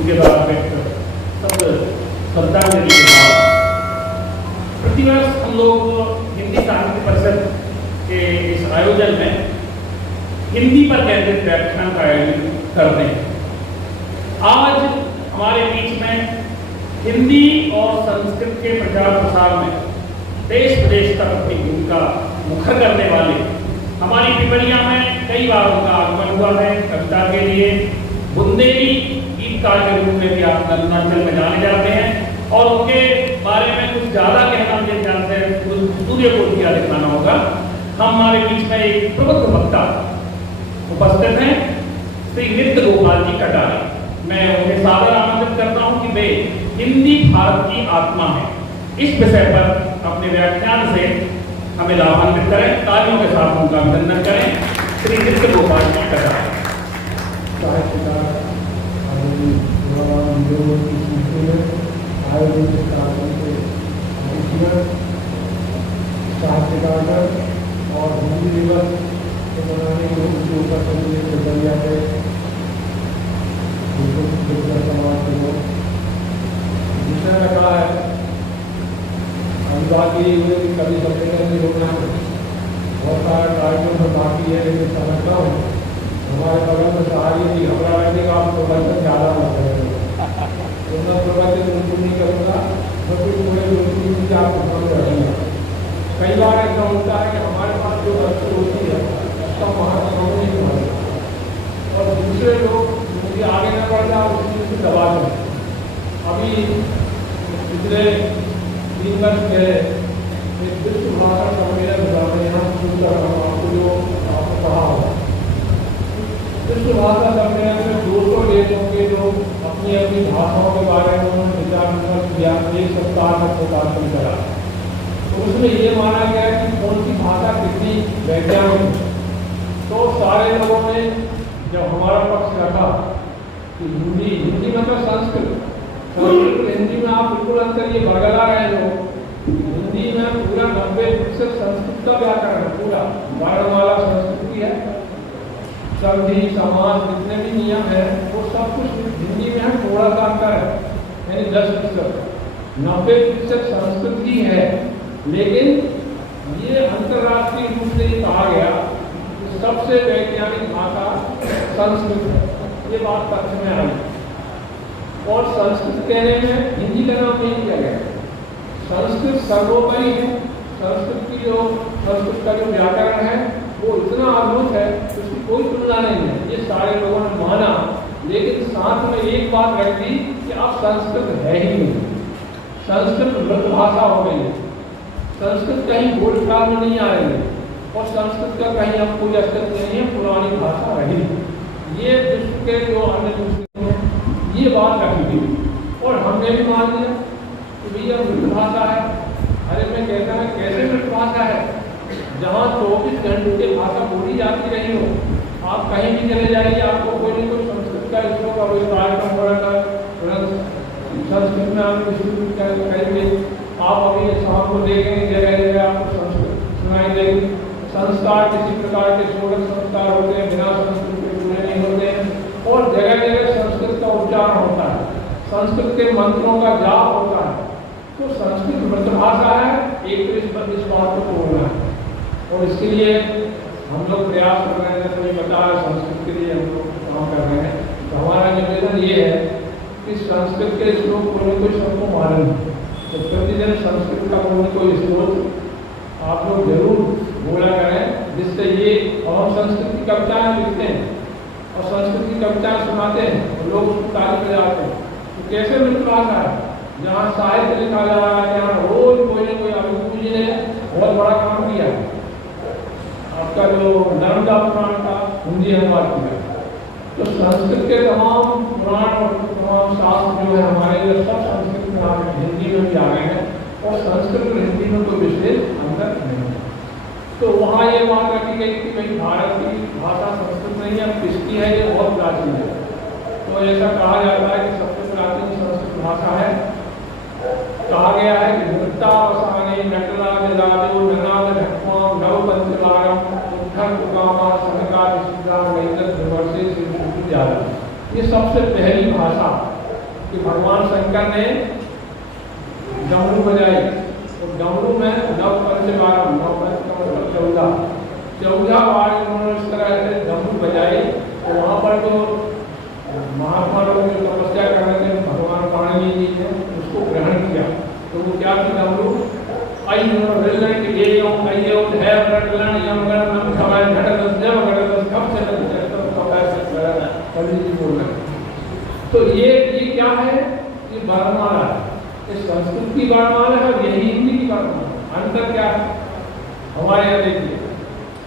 उनके द्वारा व्यक्त शब्द श्रद्धांजलि के बाद प्रतिवर्ष हम लोग हिंदी साहित्य परिषद के इस आयोजन में हिंदी पर केंद्रित व्याख्यान का आयोजन करते हैं। आज हमारे बीच में हिंदी और संस्कृत के प्रचार प्रसार में देश विदेश तक अपनी भूमिका मुखर करने वाले हमारी टिप्पणियां में कई बार उनका आगमन हुआ है। कविता के लिए बुंदेली गीतकार के रूप में भी आप नंदनचल में जाने जाते हैं और उनके बारे में कुछ ज्यादा कहना मुझे जानते हैं, कुछ सूर्य को किया दिखाना होगा। हमारे बीच में एक प्रबुद्ध वक्ता उपस्थित हैं, श्री नित्य गोपाल जी कटारे। मैं उन्हें सादर आमंत्रित करता हूं कि वे हिंदी भारत की आत्मा है इस विषय पर अपने व्याख्यान से हमें लाभान्वित करें। तालियों के साथ उनका अभिनंदन करें। श्री नित्य गोपाल जी कटारे। और हिंदी दिवस को मनाने के ऊपर प्रक्रिया है समाज के लोग विषय में कहा है अनुवादी हुए कि कभी सम्मेलन में होना है। बहुत सारा कार्यक्रम पर बाकी है, लेकिन समझता हूँ हमारे बगल में सहारी नहीं घबरा रहने का आप प्रबंधन ज़्यादा मत करेंगे। उतना प्रबंधन बिल्कुल नहीं करूँगा, तो फिर पूरे बिल्कुल भी आपको समझ रहेंगे। कई बार ऐसा होता है कि हमारे पास जो वस्तु होती है उसका महत्व नहीं होता और दूसरे लोग मुझे आगे न बढ़ जाए उस चीज़ से दबा दें। अभी पिछले 3 वर्ष पहले एक विश्व भाषा सम्मेलन हुआ, मैं यहाँ शुरू कर रहा हूँ आपको जो आपको पढ़ा होगा। विश्व भाषा सम्मेलन में 200 देशों के लोग अपनी अपनी भाषाओं के बारे में उन्होंने विचार विमर्श किया। 1 सप्ताह तक प्रकाशन करा। तो उसमें ये माना गया कि कौन सी भाषा कितनी वैज्ञानिक है। तो सारे लोगों ने जब हमारा पक्ष रखा कि हिंदी मतलब संस्कृत हिंदी में आप बिल्कुल अंतर ये बरगला रहे हो। हिंदी में पूरा 90% संस्कृत का व्याकरण है, पूरा वर्णमाला संस्कृत की है। संधि समास जितने भी नियम है वो सब कुछ हिंदी में है, थोड़ा सा अंतर है यानी 10%। 90% संस्कृत ही है, लेकिन ये अंतर्राष्ट्रीय रूप से कहा गया कि सबसे वैज्ञानिक भाषा संस्कृत है। ये बात तथ्य में आई और संस्कृत कहने में हिंदी का नाम नहीं दिया गया। संस्कृत सर्वोपरि है। संस्कृत का जो व्याकरण है वो इतना अद्भुत है उसकी कोई तुलना नहीं है। ये सारे लोगों ने माना, लेकिन साथ में एक बात रख दी कि अब संस्कृत है ही नहीं, संस्कृत मृत भाषा हो गई है। संस्कृत कहीं भूतकाल में नहीं आ रही है और संस्कृत का कहीं अब कोई अस्तित्व नहीं है, पुरानी भाषा रही। ये विश्व के जो अन्य दूसरे हैं ये बात रखी गई और हमने भी मान लिया कि भैया मृत भाषा है। अरे मैं कहता है कैसे मृत भाषा है, जहाँ 24 घंटे भाषा बोली जाती रही हो। आप कहीं भी चले जाइए, आपको कोई नहीं कोई संस्कृत का इसरो का कोई कार्यक्रम हो रहा है, संस्कृत में आप करेंगे। आप अभी शाम को देखेंगे जगह जगह आपको संस्कृत सुनाई देगी। संस्कार किसी प्रकार के 16 संस्कार होते हैं, बिना संस्कृत के पूरे नहीं होते हैं और जगह जगह संस्कृत का उच्चारण होता है, संस्कृत के मंत्रों का जाप होता है। तो संस्कृत मृत भाषा है, एक तो इस बात को तोड़ना है और इसके लिए हम लोग प्रयास कर रहे हैं। कोई बता रहा संस्कृत के लिए हम लोग काम कर रहे हैं। तो हमारा निवेदन ये है कि संस्कृत के श्लोक कोई कोई सबको मालूम है, तो प्रतिदिन संस्कृत का कोई श्लोक आप लोग जरूर बोला करें, जिससे ये हम संस्कृत की कविताएं लिखते हैं और संस्कृत की कविताएं सुनाते हैं और लोग उसको ताली बजाते हैं। तो कैसे मृत भाषा है, जहाँ साहित्य लिखा जा रहा है, जहाँ रोज कोई न कोई अभिभूति जी ने बहुत बड़ा काम किया है। आपका जो नर्मदा पुराण का हिंदी अनुवाद किया, तो संस्कृत के तमाम पुराण और तमाम शास्त्र जो है हमारे लिए सब संस्कृत में आ गए, हिंदी में भी आ गए हैं और संस्कृत और हिंदी में कोई विशेष अंतर नहीं है। तो वहाँ ये बात रखी गई कि भाई भारत की भाषा संस्कृत नहीं है, किसकी है, ये बहुत प्राचीन है। तो ऐसा कहा जाता है कि सबसे प्राचीन संस्कृत भाषा है। कहा गया है कि नृत्तावसाने नटला निलादो ननाद ढक्वाम नव पंचलारम उद्धर कुकामा सहकार सिद्धा वैदत विवर्षे से ज्यादा। ये सबसे पहली भाषा कि भगवान शंकर ने डमरू बजाई, तो डमरू में 9 पंच से 12, 9 पंच का मतलब 14 बार उन्होंने इस तरह से डमरू बजाई। तो वहाँ पर तो महात्मा लोग जो तपस्या कर रहे थे, भगवान पाणिनि जी ने उसको ग्रहण किया। तो वो क्या थी डमरू? तो ये क्या है? ये वर्णमाला है, ये संस्कृत की वर्णमाला है और यही हिंदी की वर्णमाला। अंतर क्या है? हमारे यहाँ देखिए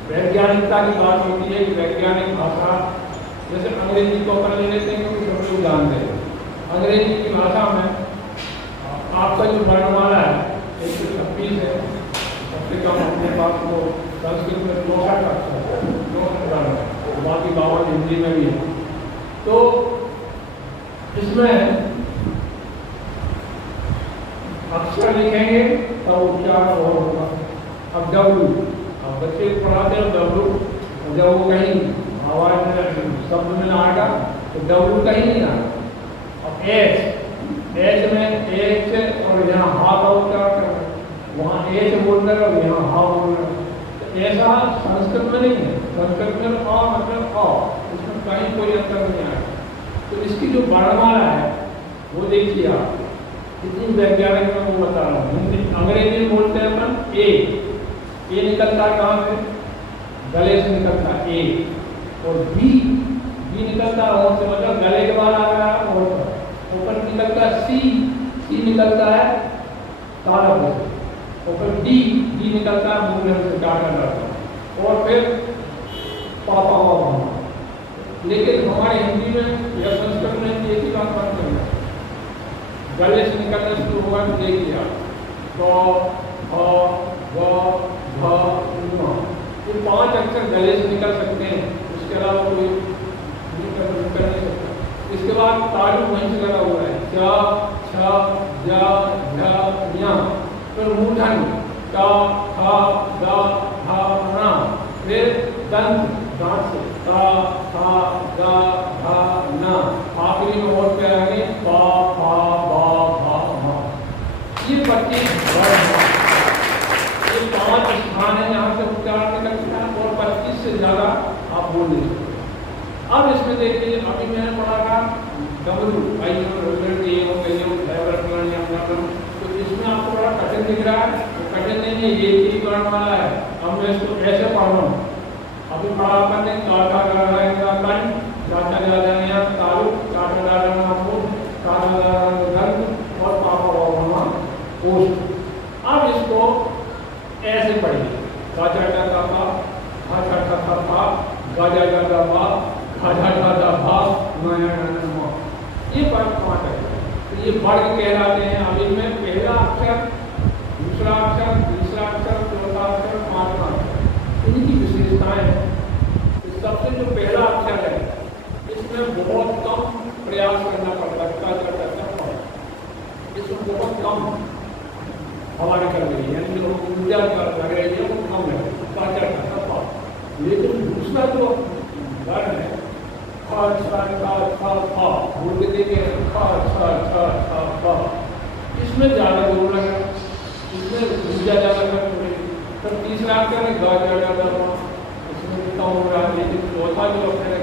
वैज्ञानिकता की बात होती है कि वैज्ञानिक भाषा, जैसे अंग्रेजी को अपन ले लेते हैं क्योंकि सब लोग जानते हैं। अंग्रेजी की भाषा में आपका जो वर्णमाला है 126 है, सबसे कम अपने पास को संस्कृत में 64 अक्षर है, बाकी 52 हिंदी में भी है। तो इसमें अक्षर लिखेंगे तब उच्चारण होगा। अब डब्लू, अब बच्चे को पढ़ाते हैं डब्लू, जब वो कहीं आवाज में शब्द में ना आएगा तो डब्लू कहीं नहीं आएगा। अब एच में एच और यहाँ हा का उच्चारण करना, वहाँ एच बोल रहे और यहाँ हा बोल रहे। तो ऐसा संस्कृत में नहीं है। संस्कृत में अ मतलब अ, इसमें कहीं कोई अंतर नहीं आएगा। तो इसकी जो वर्णमाला है वो देखिए आप, इतनी वैज्ञानिक में वो बता रहा हूँ। अंग्रेजी में बोलते हैं अपन ए निकलता है कहाँ से? गले से निकलता है ए, और बी निकलता है और से, मतलब गले के बाद आ रहा है और ऊपर निकलता है सी निकलता है तालव्य से, ऊपर डी निकलता है मूलधन से डाटा, और फिर पापा वापा। लेकिन हमारे हिंदी में या संस्कृत में एक ही बात बात करना है, गले से निकलने शुरू होगा। तो देखिए आप ये 5 अक्षर गले से निकल सकते हैं, उसके अलावा कोई निकल नहीं सकता। इसके बाद तालु वहीं से लगा हुआ है, च छ ज झ ञ, फिर मूर्धन क ख ग घ ङ, फिर दंत दांत से क ख ग घ न, आखिरी में और क्या आगे प फ ब भ म। ये 25 ये 5 स्थान है यहाँ से उच्चारण निकलता है, और 25 से ज्यादा आप बोल नहीं सकते। अब इसमें देखिए, अभी मैंने पढ़ा था डमरू, तो इसमें आपको बड़ा कठिन दिख रहा है। तो कठिन नहीं है, ये एक ही वर्णमाला है। अब मैं इसको ऐसे पढ़ रहा हूँ। अभी पढ़ा अपन ने काटा गाड़ा कन, चाचा दादा तालु, काटा दादा मूल, काटा दादा दंत और पापा बाबा पोस्ट। अब इसको ऐसे पढ़िए, गाजा का पा, घाटा का पा, गाजा का पा, घाटा का भा, नया ये वर्ग 5 है। तो ये वर्ग कहलाते हैं। अब इनमें पहला अक्षर, दूसरा अक्षर, तीसरा अक्षर, चौथा अक्षर, 5वां अक्षर, इनकी विशेषताएं हैं। सबसे जो पहला अक्षर है इसमें बहुत कम प्रयास करना पड़ता है, इसमें बहुत कम हमारी कर रही है, यानी जो ऊर्जा लग रही है वो कम है, लेकिन दूसरा जो वर्ण है बोल के देखे, इसमें ज़्यादा जोर लगा, इसमें ऊर्जा ज़्यादा खर्च हो रही। तो तीसरा अक्षर है गा ज़्यादा, इसमें कितना हो रहा है। लेकिन चौथा जो अक्षर है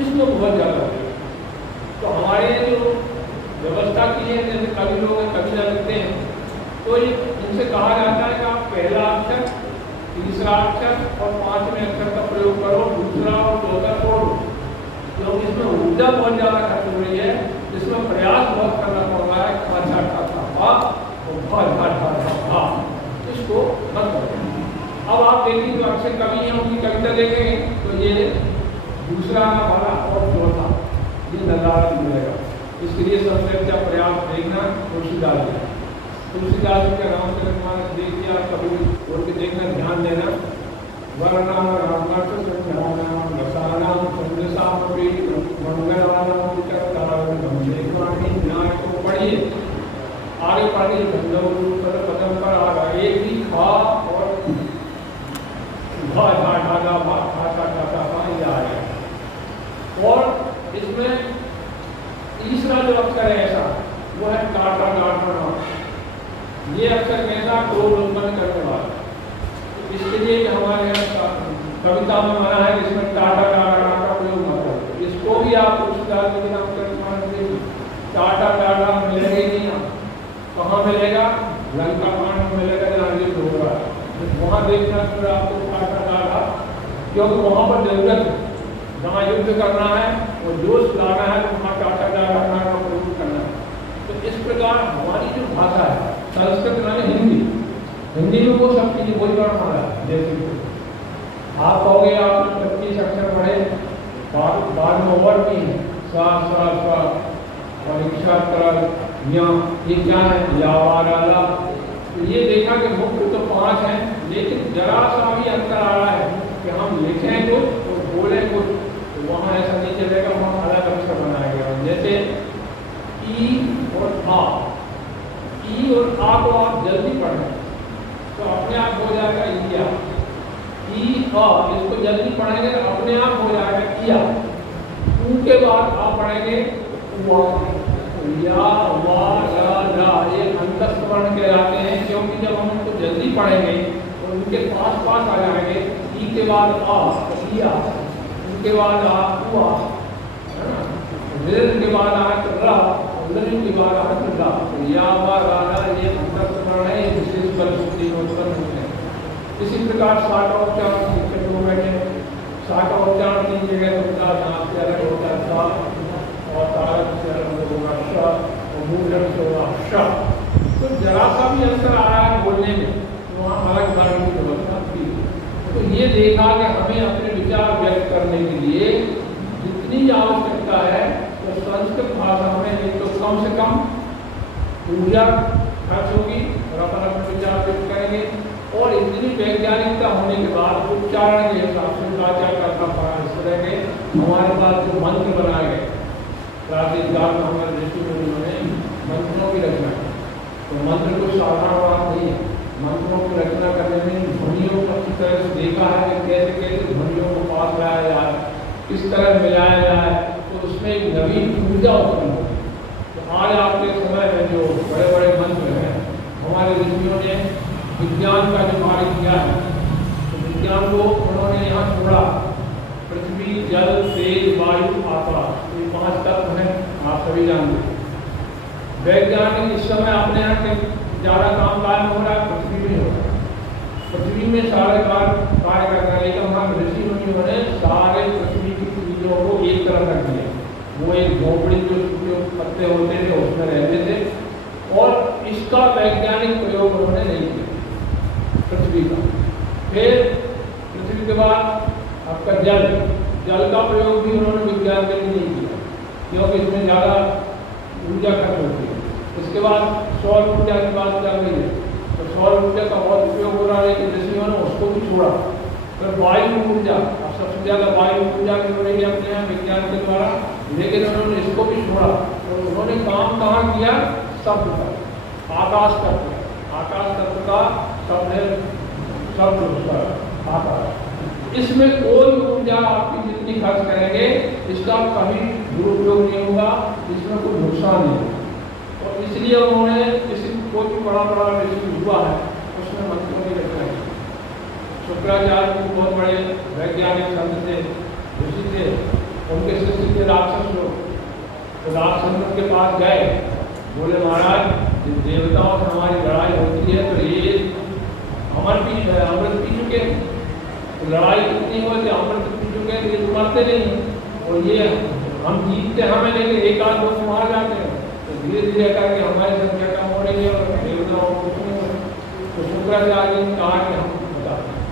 इसमें बहुत ज़्यादा हो रही है। तो हमारे जो व्यवस्था की है, जैसे कवि लोग कविता लिखते हैं, तो इनसे कहा जाता है कि आप पहला अक्षर, तीसरा अक्षर और 5वें अक्षर का प्रयोग करो, दूसरा और चौथा छोड़ो, क्योंकि इसमें ऊर्जा बहुत ज़्यादा खर्च हो रही है, इसमें प्रयास बहुत करना पड़ रहा है। इसको मत करो। अब आप देखिए जो अक्षर कवि हैं उनकी कविता देखेंगे तो ये दूसरा वाला और चौथा ये नज़ारा मिलेगा। इसके लिए सबसे अच्छा प्रयास देखना तुलसीदास जी। तुलसीदास जी का रामचरितमानस देखिए आप कभी उनके देखना, ध्यान देना। वर्णाम रामनाथ संध्यानाम रसानाम संदेशामपि मंगलानाम विचरतारण्यवाणी न्याय को पढ़िए, आगे पढ़िए। गंधर्व पदम पर आ रहा एक ही खा और घा ढा ढा ढा भा खा खा खा खा खा ये आ गया। और इसमें तीसरा जो अक्षर है ऐसा, वो है टाटा टाटा। ये अक्षर कैसा, क्रोध उत्पन्न करने वाला। इसके लिए कि हमारे यहाँ कविता में मना है कि इसमें टाटा टाटा का प्रयोग मत करो। इसको भी आप पुरस्कार के बिना टाटा टाटा मिलेगा ही नहीं। कहाँ मिलेगा, लंका कांड में मिलेगा जहाँ युद्ध हो रहा है, वहाँ देखना फिर आपको टाटा टाटा, क्योंकि वहाँ पर जरूरत है। जहाँ युद्ध करना है और जोश लाना है तो वहाँ टाटा टाटा का प्रयोग करना है। तो इस प्रकार हमारी जो भाषा है, संस्कृत माने हिंदी, हिंदी में वो सब चीजें वही बढ़ा है। जैसे आप कहोगे आप 25 अक्षर पढ़े, बाद में और भी है, सा सा सा और इच्छा कर, ये क्या है, यावाराला। तो ये देखा कि मुख्य तो 5 हैं, लेकिन जरा सा भी अंतर आ रहा है कि हम लिखें कुछ और बोलें कुछ, तो वहाँ ऐसा नहीं चलेगा, वहाँ अलग अक्षर बनाया गया। जैसे ई और आ, ई और आ को आप जल्दी पढ़ें तो अपने आप हो जाएगा इया। ई आ इसको जल्दी पढ़ेंगे तो अपने आप हो जाएगा किया। ऊ के बाद आप पढ़ेंगे वा, या वा रा, ये अंतस्थ वर्ण कहलाते हैं, क्योंकि जब हम उनको जल्दी पढ़ेंगे तो उनके पास पास आ जाएंगे। ई के बाद आ किया, उनके बाद आ हुआ, है ना, ऋण के बाद आ रा, ऋण के बाद आ रा, या वा रा, ये अंतस्थ वर्ण है, विशेष बल शक्ति उत्पन्न होते हैं। इसी प्रकार सा का उच्चारण शिक्षक लोग बैठे, सा का उच्चारण 3 जगह होता है, नाम से अलग होता है सा, और तारक से अलग होगा श, और मूलधन से होगा श। तो जरा सा भी अंतर आ रहा है बोलने में, तो वहाँ अलग वर्ण की व्यवस्था की। तो ये देखा कि हमें अपने विचार व्यक्त करने के लिए जितनी आवश्यकता है, तो संस्कृत भाषा में एक तो कम से कम ऊर्जा खर्च होगी और अपना विचार व्यक्त करेंगे, और इतनी वैज्ञानिकता होने के बाद उच्चारण के हिसाब से क्या करना पड़ा। इस तरह के हमारे पास जो मंत्र बनाए गए प्राचीन काल में, हमारे ऋषि मुनियों ने मंत्रों की रचना की। तो मंत्र कोई साधारण बात नहीं है। मंत्रों की रचना करने में ध्वनियों को अच्छी तरह से देखा है कि कैसे कैसे ध्वनियों को पास लाया जाए, किस तरह मिलाया जाए, तो उसमें एक नवीन ऊर्जा उत्पन्न होती है। तो आज आपके समय में जो बड़े बड़े मंत्र हैं, हमारे ऋषियों ने विज्ञान का जो कार्य किया है, तो विज्ञान को उन्होंने यहाँ छोड़ा। पृथ्वी, जल, तेज, वायु, आकाश, ये 5 तत्व हैं, आप सभी जानते हैं। वैज्ञानिक इस समय अपने यहाँ के ज़्यादा काम काज में हो रहा है, पृथ्वी में हो रहा है। पृथ्वी में सारे कार्य कर रहे हैं, लेकिन हमारे ऋषि मुनियों ने सारे पृथ्वी की चीज़ों को एक तरफ रख दिया। वो एक झोपड़ी जो पत्ते होते थे उसमें रहते थे, और इसका वैज्ञानिक प्रयोग उन्होंने नहीं किया पृथ्वी का। फिर पृथ्वी के बाद आपका जल, जल का प्रयोग भी उन्होंने विज्ञान के लिए नहीं किया, क्योंकि इसमें ज़्यादा ऊर्जा खर्च होती है। इसके बाद सौर ऊर्जा की बात कर रही है, तो सौर ऊर्जा का बहुत उपयोग हो रहा है, लेकिन ऋषियों ने उसको भी छोड़ा। फिर वायु ऊर्जा, अब सबसे ज़्यादा वायु ऊर्जा की हो रही है अपने यहाँ विज्ञान के द्वारा, लेकिन उन्होंने इसको भी छोड़ा। तो उन्होंने काम कहाँ किया, शब्द का, आकाश तत्व, आकाश तत्व का शब्द आकाश। इसमें कोई ऊर्जा आपकी जितनी खर्च करेंगे, इसका कभी दुरुपयोग नहीं होगा, इसमें कोई नुकसान नहीं होगा। और इसलिए उन्होंने किसी कोई भी बड़ा बड़ा ऋषि हुआ है, उसमें मंत्रों की रचना की। शुक्राचार्य भी बहुत बड़े वैज्ञानिक संत थे, ऋषि थे, उनके शिष्य थे राक्षस लोग। तो राक्षस के पास गए, बोले महाराज देवताओं से हमारी लड़ाई होती है, तो ये अमृत पी चुके, तो लड़ाई कितनी हो कि अमृत पी चुके, ये तो मरते नहीं, और ये हम जीतते हमें, लेकिन एक आध लोग मार जाते हैं। तो धीरे धीरे करके हमारी संख्या कम हो रही है और देवताओं को कुछ नहीं हो। तो शुक्राचार्य ने कहा कि हम बताते हैं।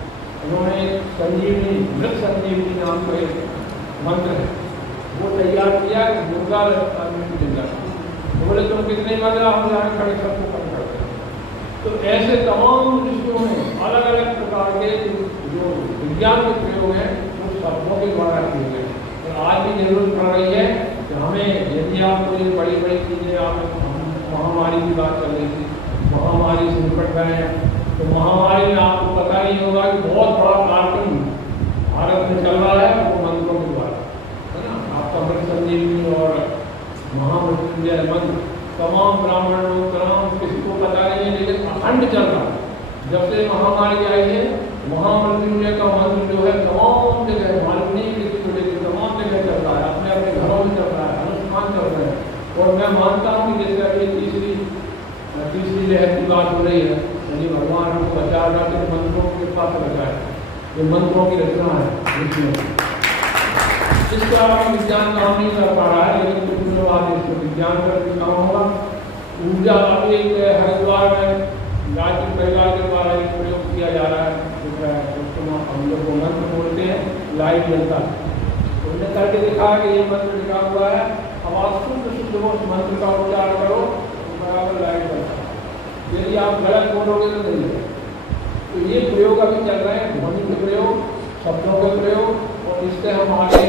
उन्होंने संजीवनी, मृत संजीवनी नाम का एक मंत्र है, वो तैयार किया, मुर्गा आदमी की जिंदा। बोले तुम कितने बदला, हम जाने खड़े सबको कम करते हैं। तो ऐसे तमाम ऋषियों ने अलग अलग प्रकार के जो विज्ञान के प्रयोग हैं, वो शब्दों के द्वारा किए गए। तो आज भी जरूरत पड़ रही है कि हमें, यदि आप कोई बड़ी बड़ी चीज़ें, आप महामारी की बात कर रही थी, महामारी से निपट गए हैं, तो महामारी में आपको पता नहीं होगा कि बहुत बड़ा कार्यक्रम भारत में चल रहा है, वो मंत्रों के द्वारा, है ना। आपका अमृत संजीवनी और महामृत्युंजय मंत्र तमाम ब्राह्मण लोग, तमाम किसी को पता नहीं है, लेकिन अखंड चल रहा है। जब से महामारी आई है, महामृत्युंजय का मंत्र जो है तमाम जगह, मालूम नहीं किसी को, लेकिन तमाम जगह चल रहा है, अपने अपने घरों में चल रहा है, अनुष्ठान चल रहे हैं। और मैं मानता हूँ कि जैसे अभी तीसरी लहर की बात हो रही है, यानी भगवान हमको बचाएगा तो मंत्रों के पास बचाए, जो मंत्रों की रचना है इसमें। इसका विज्ञान काम नहीं कर पा रहा है, लेकिन कुछ दिनों बाद इसको विज्ञान करके काम होगा। ऊर्जा अभी हरिद्वार में गायत्री परिवार के द्वारा एक प्रयोग किया जा रहा है, उसको हम लोग को मंत्र बोलते हैं, लाइट जलता है। उन्होंने करके दिखा कि ये मंत्र लिखा हुआ है, अब आप शुद्ध उस मंत्र का उच्चार करो तो बराबर लाइट जलता है। यदि आप गलत बोलोगे तो नहीं है। तो ये प्रयोग अभी चल रहे हैं, ध्वनि के प्रयोग, शब्दों के प्रयोग, और इससे हम आगे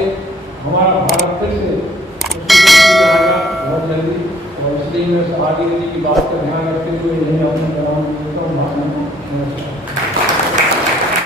हमारा भारत फिर से जाएगा बहुत जल्दी। और इसलिए मैं भागीरथी की बात का ध्यान रखते हुए यही अपने